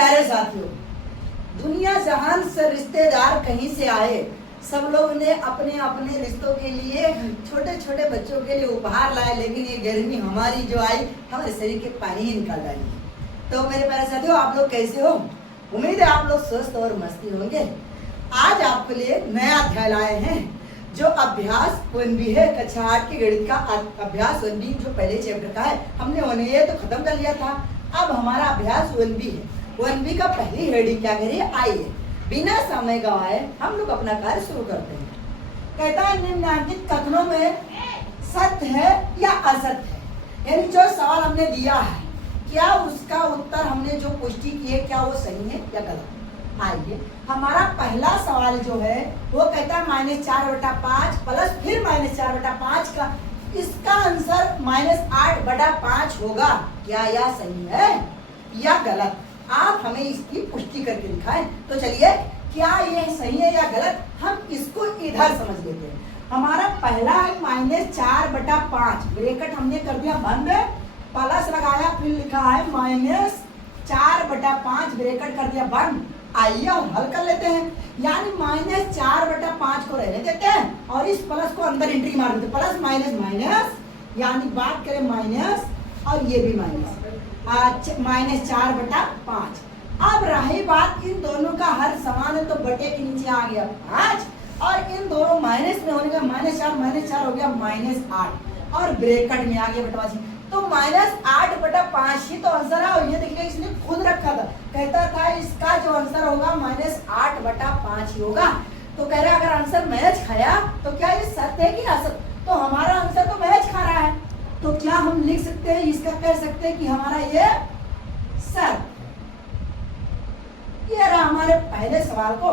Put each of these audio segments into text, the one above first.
प्यारे साथियों, दुनिया जहान से रिश्तेदार कहीं से आए, सब लोग ने अपने अपने रिश्तों के लिए छोटे छोटे बच्चों के लिए उपहार लाए, लेकिन ये गर्मी हमारी जो आई हमारे शरीर के पानी ही निकाल डाली। तो मेरे प्यारे साथियों, आप लोग कैसे हो? उम्मीद है आप लोग स्वस्थ और मस्ती होंगे। आज आपके लिए नया अध्याय लाए हैं जो अभ्यास 1B है, कक्षा 8 के गणित का अभ्यास 1B जो पहले चैप्टर का है। हमने 1A तो खत्म कर लिया था, अब हमारा अभ्यास 1B है। 1B का पहली हेडिंग क्या करिए, आइए बिना समय गवाए हम लोग अपना कार्य शुरू करते हैं। कहता है निम्नलिखित कथनों में सत्य है या असत्य है, यानी जो सवाल हमने दिया है क्या उसका उत्तर हमने जो पुष्टि की है क्या वो सही है या गलत। आइए हमारा पहला सवाल जो है वो कहता है -4/5 प्लस फिर -4/5 का, इसका आंसर -8/5 होगा। क्या यह सही है या गलत? आप हमें इसकी पुष्टि करके दिखाएं। तो चलिए, क्या ये सही है या गलत, हम इसको इधर समझ लेते हैं। हमारा पहला है -4/5, ब्रैकेट हमने कर दिया बंद, प्लस लगाया, फिर लिखा है -4/5, ब्रैकेट कर दिया बंद। आइए हम हल कर लेते हैं, यानी -4/5 को रहने देते हैं और इस प्लस को अंदर एंट्री मार देते, प्लस माइनस माइनस, यानी बात करें माइनस और ये भी माइनस, -4/5। अब रही बात इन दोनों का हर समान है तो बटे के नीचे आ गया 5 और इन दोनों माइनस में होने का -4 हो गया -8 और ब्रैकेट में आ गया बटवासी, तो -8/5 ही तो आंसर है। और ये देखिए इसने खुद रखा था, कहता था इसका जो आंसर होगा -8/5 ही होगा। तो कह रहा अगर आंसर मैच खाया तो क्या ये सत्य है कि असत्य? तो हमारा आंसर तो मैच खा रहा है, तो क्या हम लिख सकते हैं इसका, कह सकते हैं कि हमारा ये सत्य। ये रहा हमारे पहले सवाल को,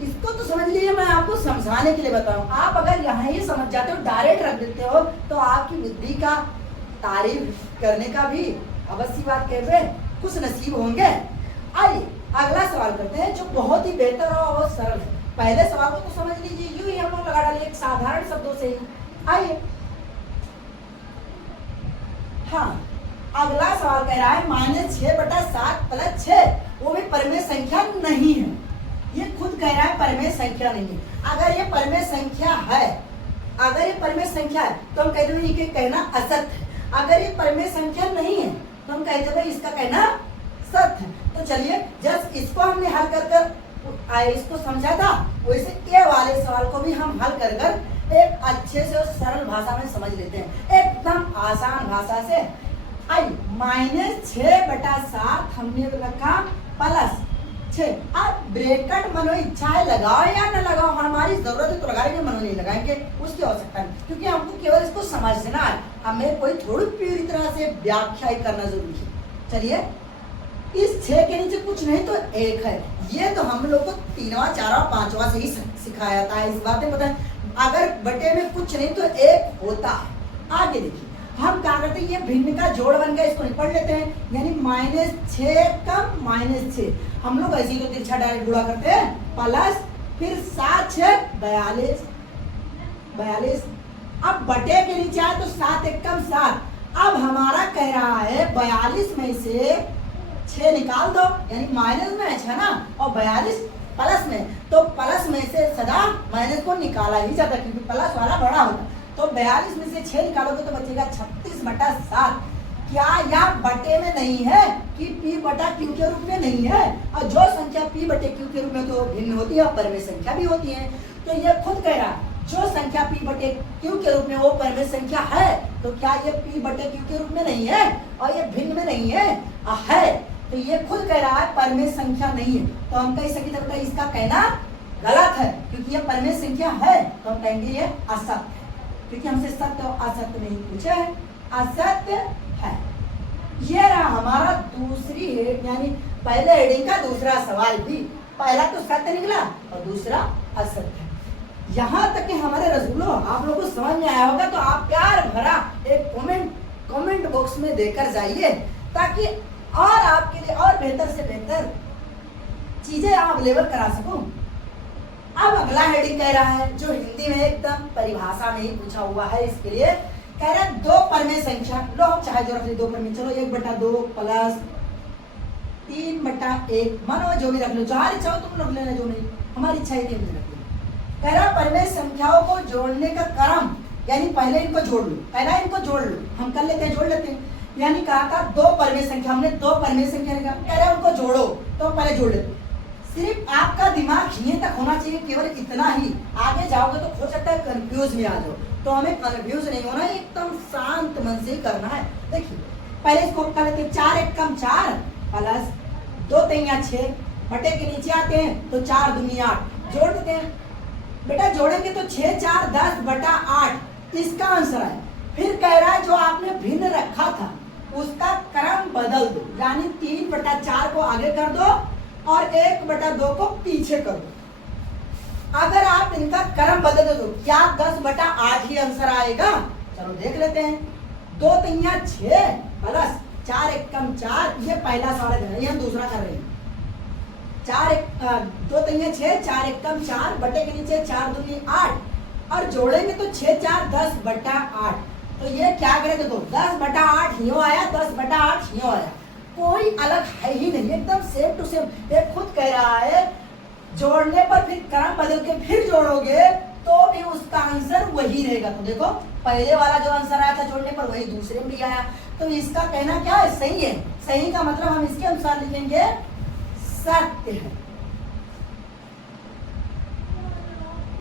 इसको तो समझ लीजिए, मैं आपको समझाने के लिए बता रहा हूं। आप अगर यहाँ ही समझ जाते हो, डायरेक्ट रख देते हो, तो आपकी बुद्धि का तारीफ करने का भी अवश्य बात कहते हैं कुछ नसीब होंगे। आइए अगला सवाल करते हैं जो बहुत ही बेहतर और बहुत सरल है। पहले सवाल को तो समझ लीजिए, यूं ही हम लोग लगा डालिए एक साधारण शब्दों से ही। आइए हाँ, अगला सवाल कह रहा है -6/7 + 6, वो भी परिमेय संख्या नहीं है। ये खुद कह रहा है परिमेय संख्या नहीं है। अगर ये परिमेय संख्या है, अगर ये परिमेय संख्या है तो हम कहते हैं ये कहना असत्य है। अगर ये परिमेय संख्या नहीं है तो हम कहते हैं इसका कहना सत्य है। तो चलिए जस्ट इसको हमने हल कर इसको समझा था, वैसे ये वाले सवाल को भी हम हल कर एक अच्छे से और सरल भाषा में समझ लेते हैं, एकदम आसान भाषा से। आई -6/7 हमने रखा प्लस 6। अब ब्रैकेट मनो इच्छा है लगाओ या ना लगाओ, हमारी जरूरत है तो लगाएंगे, मनो नहीं लगाएंगे, उसकी आवश्यकता नहीं, क्योंकि हमको केवल इसको समझना है, हमें कोई थोड़ी पूरी तरह से व्याख्या ही करना जरूरी है। चलिए, इस 6 के नीचे कुछ नहीं तो 1 है, ये तो हम लोग को 3वां 4वां 5वां से ही सिखाया था, इस बातें पता है। अगर बटे में कुछ नहीं तो 1 होता है। आगे देखिए हम क्या करते हैं, ये भिन्न का जोड़ बन गया, इसको निपट लेते हैं, यानी -6 कम -6, हम लोग ऐसे ही तो तिरछा डायरेक्ट गुणा करते हैं, प्लस फिर 7 6 42। अब बटे के नीचे आए तो 7 1 कम 7। अब हमारा कह रहा है 42 में से 6 निकाल दो, यानी माइनस में है ना, और 42 प्लस में, तो प्लस में से सदा माइनस को निकाला ही जाता क्योंकि प्लस वाला बड़ा होता। तो 42 में से 6 निकालोगे तो बचेगा 36/7। क्या यह बटे में नहीं है कि P/Q के रूप में नहीं है, और जो संख्या P/Q के रूप में तो भिन्न होती है और परिमेय संख्या भी होती है। तो ये खुद कह रहा है जो संख्या P/Q के रूप में वो परिमेय संख्या है, तो क्या ये P/Q के रूप में नहीं है और ये भिन्न में नहीं है? है, तो ये खुद कह रहा है परिमेय संख्या नहीं है, तो हम कह सकते हैं इसका कहना गलत है, क्योंकि ये परिमेय संख्या है तो हम कहेंगे ये असत्य है, क्योंकि हमसे सत्य और असत्य नहीं पूछा है, असत्य है। ये रहा हमारा दूसरी यानी पहले हेडिंग का दूसरा सवाल भी, पहला तो सत्य निकला और दूसरा असत्य है। यहाँ तक कि हमारे रसूलों आप लोगों को समझ में आया होगा, तो आप प्यार भरा एक कमेंट बॉक्स में देकर जाइए, ताकि और आपके लिए और बेहतर से बेहतर चीजें आप अवेलेबल करा सकूं। अब अगला हेडिंग कह रहा है जो हिंदी में एकदम परिभाषा में ही पूछा हुआ है, इसके लिए कह रहा है 2 परिमेय संख्या लो, हम चाहे जो रख ले 2 परिमेय, चलो 1/2 प्लस 3/1, मानो जो भी रख लो, जहाँ इच्छा हो तुम रख लेना, जो नहीं, हमारी इच्छा ही नहीं मुझे रख लो। कह रहा परिमेय संख्याओं को जोड़ने का क्रम, यानी पहले इनको जोड़ लो, पहला इनको जोड़ लो, हम कर लेते हैं, जोड़ लेते हैं। यानी कहा था दो परिमेय संख्या, हमने दो परिमेय संख्या निकाला, कह रहा उनको जोड़ो, तो पहले जोड़ लेते। सिर्फ आपका दिमाग यहीं तक होना चाहिए, केवल इतना ही, आगे जाओगे तो हो सकता है कंफ्यूज में आ जाओ, तो हमें कंफ्यूज नहीं होना, एकदम शांत मन से करना है। देखिए पहले इसको कर लेते हैं, 4 एकम 4 प्लस 2 तिया 6, बटे के नीचे आते हैं तो 4 दूनी 8, जोड़ देते हैं। बेटा जोड़ेंगे तो 6 4 10/8 इसका आंसर है। फिर कह रहा है जो आपने भिन्न रखा था उसका क्रम बदल दो, यानी 3/4 को आगे कर दो और 1/2 को पीछे कर दो। अगर आप इनका क्रम बदल दो क्या 10/8 ही आंसर आएगा? चलो देख लेते हैं। 2 तिया 6 प्लस 4 एकम 4, ये पहला सवाल है, ये हम दूसरा कर रहे हैं। 2 तिया 6, 4 एकम 4, बटे के नीचे 4 दूनी 8 और जोड़ेंगे तो 6 4 10/8। तो ये क्या करें, देखो 10/8 यूं आया, 10/8 यूं आया, कोई अलग है ही नहीं, एकदम सेम टू सेम। ये खुद कह रहा है जोड़ने पर फिर क्रम बदल के फिर जोड़ोगे तो भी उसका आंसर वही रहेगा। तो देखो पहले वाला जो आंसर आया था जोड़ने पर वही दूसरे में भी आया, तो इसका कहना क्या है, सही है। सही का मतलब हम इसके अनुसार लिखेंगे सत्य है।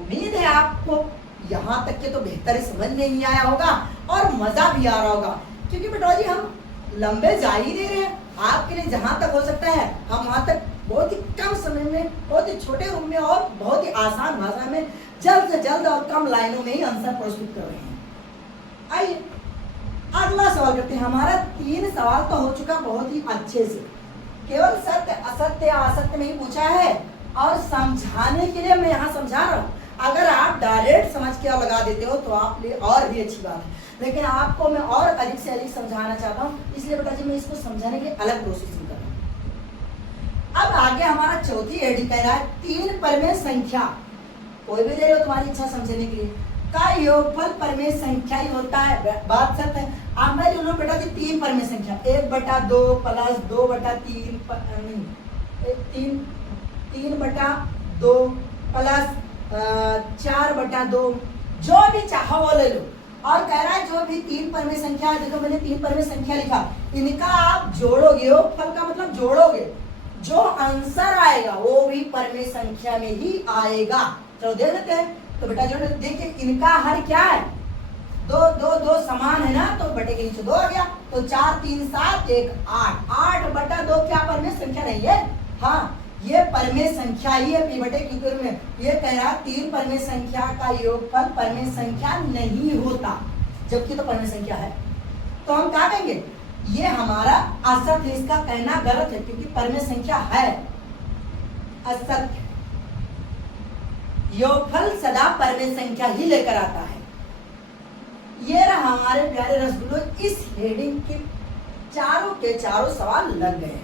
उम्मीद है आपको यहाँ तक के तो बेहतर समझ में ही आया होगा और मजा भी आ रहा होगा, क्योंकि बेटा जी हम लंबे जा ही नहीं रहे, आपके लिए जहां तक हो सकता है हम वहां तक बहुत ही कम समय में, बहुत ही छोटे रूप में और बहुत ही आसान भाषा में जल्द से जल्द और कम लाइनों में ही आंसर प्रस्तुत कर रहे हैं। आइए अगला सवाल करते हैं। हमारा 3 सवाल तो हो चुका बहुत ही अच्छे से, केवल सत्य असत्य असत्य में ही पूछा है और समझाने के लिए मैं यहाँ समझा रहा हूँ। अगर आप डायरेक्ट समझ के लगा देते हो तो आप लिए और भी अच्छी बात है, लेकिन आपको मैं और अधिक से अधिक समझाना चाहता हूँ, इसलिए बेटा जी मैं इसको समझाने की अलग प्रोसेसिंग कर रहा हूँ। अब आगे हमारा चौथी हेडिंग कह रहा है 3 परिमेय संख्या, कोई भी ले लो तुम्हारी इच्छा समझने के लिए, का योगफल परिमेय संख्या ही होता है। बात सत्य है। अब मैं जो बेटा जी 3 परिमेय संख्या 1/2 प्लस 2/3 3/2 प्लस 4/2, जो भी चाहो वो ले लो। और कह रहा है जो भी 3 परिमेय संख्या, देखो मैंने 3 परिमेय संख्या लिखा, इनका आप जोड़ोगे, योगफल का मतलब जोड़ोगे, जो आंसर आएगा वो भी परिमेय संख्या में ही आएगा। चलो देख लेते हैं। तो बेटा जो देखिए इनका हर क्या है, 2 2 2 समान है ना, तो बटे के नीचे 2 आ गया, तो 4 3 7 1 8, 8/2 क्या परिमेय संख्या नहीं है? हाँ ये परिमेय संख्या ही है, p बटे q में। ये कह रहा 3 परिमेय संख्या का योगफल परिमेय संख्या नहीं होता, जबकि तो परिमेय संख्या है। तो हम क्या कहेंगे, ये हमारा असत्य है, इसका कहना गलत है, क्योंकि परिमेय संख्या है असत्य। योगफल सदा परिमेय संख्या ही लेकर आता है। ये रहा हमारे प्यारे रसगुल्लो, इस हेडिंग के चारों के चारों सवाल लग गए।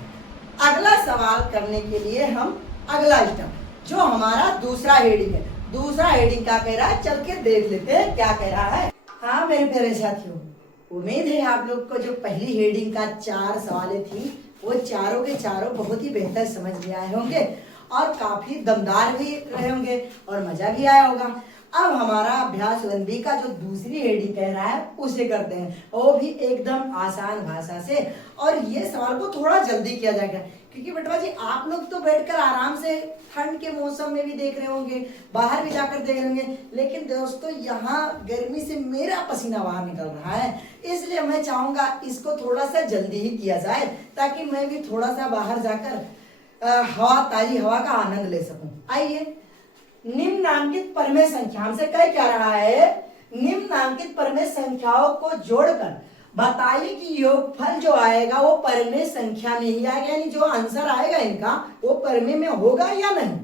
अगला सवाल करने के लिए हम अगला स्टेप, जो हमारा दूसरा हेडिंग है, दूसरा हेडिंग क्या कह रहा है, चल के देख लेते हैं क्या कह रहा है। हाँ मेरे प्यारे साथियों, उम्मीद है आप लोग को जो पहली हेडिंग का 4 सवालें थी वो चारों के चारों बहुत ही बेहतर समझ में आए होंगे और काफी दमदार भी रहे होंगे और मजा भी आया होगा। अब हमारा अभ्यास 1B का जो दूसरी हेडिंग कह रहा है उसे करते हैं, वो भी एकदम आसान भाषा से, और ये सवाल को थोड़ा जल्दी किया जाएगा, क्योंकि बेटा जी आप लोग तो बैठकर आराम से ठंड के मौसम में भी देख रहे होंगे, बाहर भी जाकर देख रहे होंगे, लेकिन दोस्तों यहाँ गर्मी से मेरा पसीना बाहर निकल रहा है, इसलिए मैं चाहूंगा इसको थोड़ा सा जल्दी ही किया जाए, ताकि मैं भी थोड़ा सा बाहर जाकर ताजी हवा का आनंद ले सकूं। आइए, निम्नांकित परिमेय संख्या हमसे कह क्या रहा है, निम्नांकित परिमेय संख्याओं को जोड़कर बताइए कि योगफल जो आएगा वो परिमेय संख्या में ही आएगा, यानी जो आंसर आएगा इनका वो परिमेय में होगा या नहीं।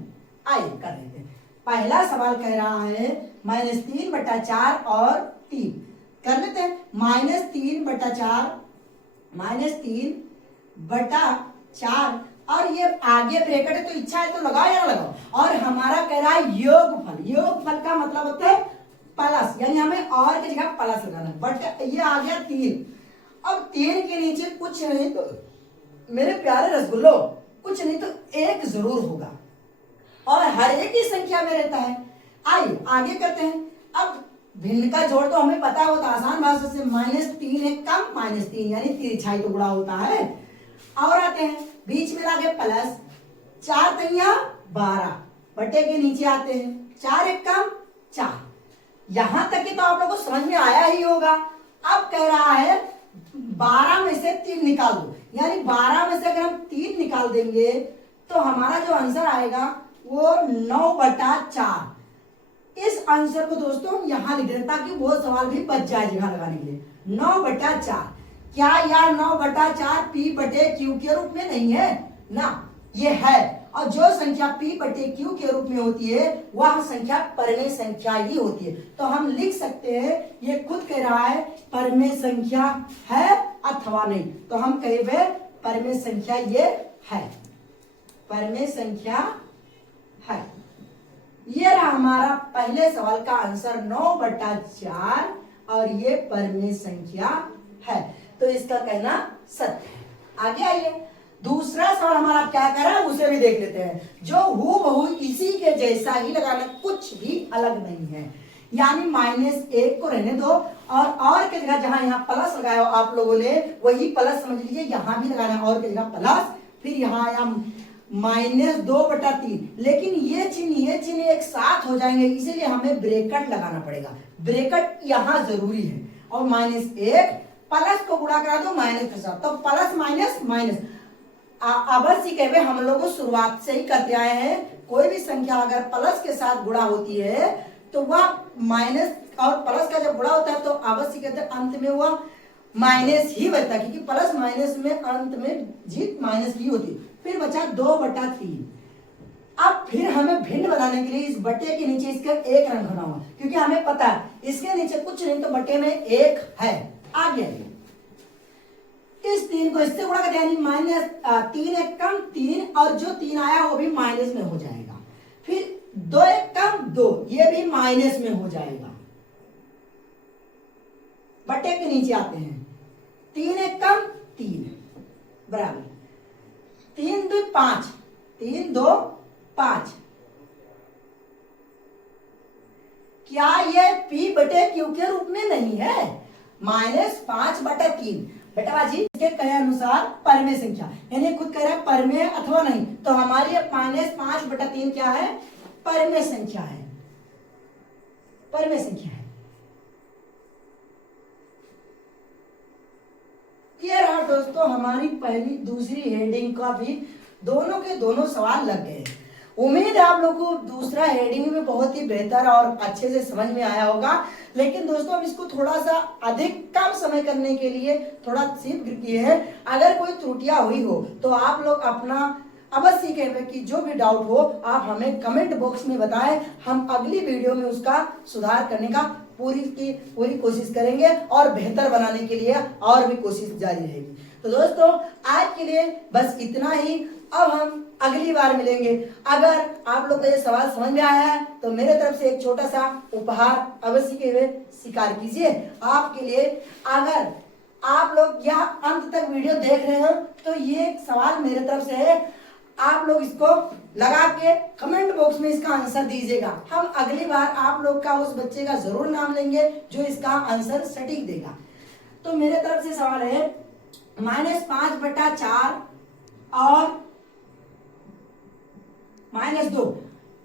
आइए कर लेते हैं। पहला सवाल कह रहा है -3/4 और 3 कर लेते हैं। -3/4 -3/4 और ये आगे ब्रैकेट है तो इच्छा है तो लगाओ या ना लगाओ। और हमारा कह रहा है योगफल, योगफल का मतलब होता है प्लस, यानी हमें और की जगह प्लस लगाना है, बट ये आ गया 3। अब 3 के नीचे कुछ नहीं तो मेरे प्यारे रसगुल्लो, कुछ नहीं तो एक जरूर होगा और हर एक ही संख्या में रहता है। आइए आगे करते हैं। अब भिन्न का जोड़ तो हमें पता होता है आसान भाषा से, -3 है कम -3 यानी तिरछाई तो गुणा होता है। और आते हैं बीच में लाके प्लस 4 तिया 12 बटे के नीचे आते हैं 4 एक कम 4। यहां तक कि तो आप लोगों को समझ में आया ही होगा। अब कह रहा है 12 में से 3 निकाल दो, यानी 12 में से अगर हम 3 निकाल देंगे तो हमारा जो आंसर आएगा वो 9/4। इस आंसर को दोस्तों हम यहां लिख दें ताकि वो सवाल भी बच जाए जगह लगाने के लिए। 9/4 क्या यार 9/4 P बटे Q के रूप में नहीं है ना, ये है। और जो संख्या P बटे Q के रूप में होती है वह संख्या परमेय संख्या ही होती है। तो हम लिख सकते हैं, ये खुद कह रहा है परमेय संख्या है अथवा नहीं, तो हम कहेंगे परमेय संख्या ये है, परमेय संख्या है। ये रहा हमारा पहले सवाल का आंसर 9/4 और ये परमेय संख्या है, तो इसका कहना सत्य है। आगे आइए, दूसरा सवाल हमारा क्या कर रहा है उसे भी देख लेते हैं, जो हूबहू इसी के जैसा ही लगाना, कुछ भी अलग नहीं है। यानी -1 को रहने दो और के जगह जहां यहाँ प्लस लगाया आप लोगों ने वही प्लस समझ लीजिए यहां भी लगाना है, और के जगह प्लस, फिर यहाँ आया -2/3, लेकिन ये चिन्ह एक साथ हो जाएंगे, इसीलिए हमें ब्रैकेट लगाना पड़ेगा। ब्रैकेट यहाँ जरूरी है। और -1 प्लस को गुणा करा दो माइनस के साथ, तो प्लस माइनस माइनस। अवश्य कहवे हम लोग शुरुआत से ही करते आए हैं, कोई भी संख्या अगर प्लस के साथ गुणा होती है तो वह माइनस और प्लस का जब गुणा होता है तो अवश्य कहते हैं अंत में वह माइनस ही बचता है, क्योंकि प्लस माइनस में अंत में जीत माइनस की होती है। फिर बचा 2/3। अब फिर हमें भिन्न बनाने के लिए इस बटे के नीचे इसका एक रंग भरना होगा, क्योंकि हमें पता है इसके नीचे कुछ नहीं तो बटे में 1 है। आगे इस 3 को इससे गुणा करते यानी -3 एक कम 3 और जो 3 आया वो भी माइनस में हो जाएगा। फिर 2 एक कम 2 ये भी माइनस में हो जाएगा। बटे के नीचे आते हैं 3 एक कम 3 बराबर 3 2 5 3 2 5। क्या ये P बटे Q के रूप में नहीं है? -5/3 बेटा बाजी इसके कहे अनुसार परमेय संख्या, यानी खुद कह रहा है परमेय अथवा नहीं, तो हमारी -5/3 क्या है? परमेय संख्या है, परमेय संख्या है। ये रहा दोस्तों हमारी पहली दूसरी हेडिंग का भी दोनों के दोनों सवाल लग गए। उम्मीद है आप लोगों को दूसरा हेडिंग में बहुत ही बेहतर और अच्छे से समझ में आया होगा। लेकिन दोस्तों हम इसको थोड़ा सा अधिक कम समय करने के लिए थोड़ा शीघ्र किए हैं। अगर कोई त्रुटियां हुई हो तो आप लोग अपना अवश्य कहें कि जो भी डाउट हो आप हमें कमेंट बॉक्स में बताएं, हम अगली वीडियो में उसका सुधार करने का पूरी कोशिश करेंगे और बेहतर बनाने के लिए और भी कोशिश जारी रहेगी। तो दोस्तों आज के लिए बस इतना ही, अब हम अगली बार मिलेंगे। अगर आप लोग को ये सवाल समझ में आया है तो मेरे तरफ से एक छोटा सा उपहार अवश्य के हुए स्वीकार कीजिए आपके लिए। अगर आप लोग यह अंत तक वीडियो देख रहे हो तो ये सवाल मेरे तरफ से है, आप लोग इसको लगा के कमेंट बॉक्स में इसका आंसर दीजिएगा। हम अगली बार आप लोग का उस बच्चे का जरूर नाम लेंगे जो इसका आंसर सटीक देगा। तो मेरे तरफ से सवाल है -5/4 और -2,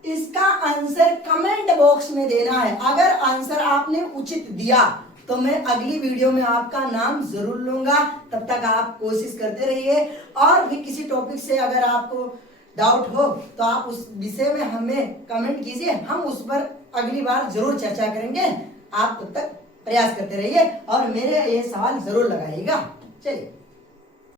इसका आंसर कमेंट बॉक्स में देना है। अगर आंसर आपने उचित दिया तो मैं अगली वीडियो में आपका नाम जरूर लूंगा। तब तक आप कोशिश करते रहिए, और भी किसी टॉपिक से अगर आपको डाउट हो तो आप उस विषय में हमें कमेंट कीजिए, हम उस पर अगली बार जरूर चर्चा करेंगे। आप तब तक प्रयास करते रहिए और मेरे ये सवाल जरूर लगाइएगा। चलिए।